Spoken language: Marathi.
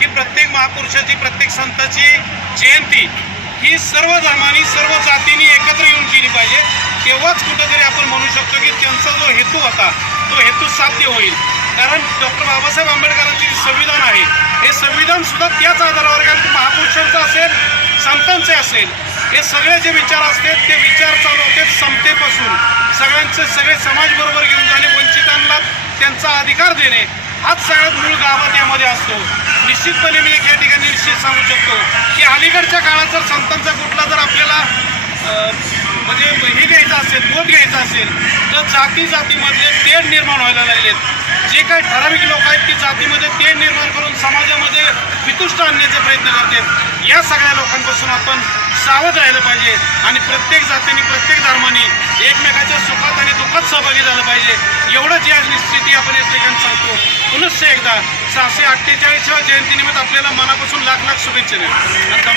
की प्रत्येक महापुरुषाची प्रत्येक संताची जयंती ही सर्व धर्मानी सर्व जातींनी एकत्र येऊन केली पाहिजे. तेव्हाच कुठंतरी आपण म्हणू शकतो की त्यांचा जो हेतू होता तो हेतू साध्य होईल. कारण डॉक्टर बाबासाहेब आंबेडकरांचे जे संविधान आहे हे संविधान सुद्धा त्याच आधारावर कारण की महापुरुषांचं असेल संतांचे असेल हे सगळे जे विचार असतात ते विचार चालू होते समतेपासून. सगळ्यांचे सगळे समाज बरोबर घेऊन जाणे वंचितांना त्यांचा अधिकार देणे हाच सगळ्यात मूळ गावात यामध्ये असतो. निश्चितपणे मी एक या ठिकाणी निश्चित सांगू शकतो की अलीकडच्या काळात जर संतांचा कुठला जर आपल्याला म्हणजे हे घ्यायचं असेल बोध घ्यायचा असेल तर जाती जातीमधले तेढ निर्माण व्हायला लागलेत. जे काही ठराविक लोक आहेत ती जातीमध्ये तेढ निर्माण करून समाजामध्ये वितुष्ट आणण्याचा प्रयत्न करतात. या सगळ्या लोकांपासून आपण सावध राहिलं पाहिजे आणि प्रत्येक जातीने प्रत्येक धर्माने एकमेकाच्या सुखात आणि दुःखात सहभागी झालं पाहिजे. एवढंच या निश्चिती आपण या ठिकाणी सांगतो. पुनश्च एकदा सहाशे अठ्ठेचाळीसव्या जयंतीनिमित्त आपल्याला मनापासून लाख लाख शुभेच्छा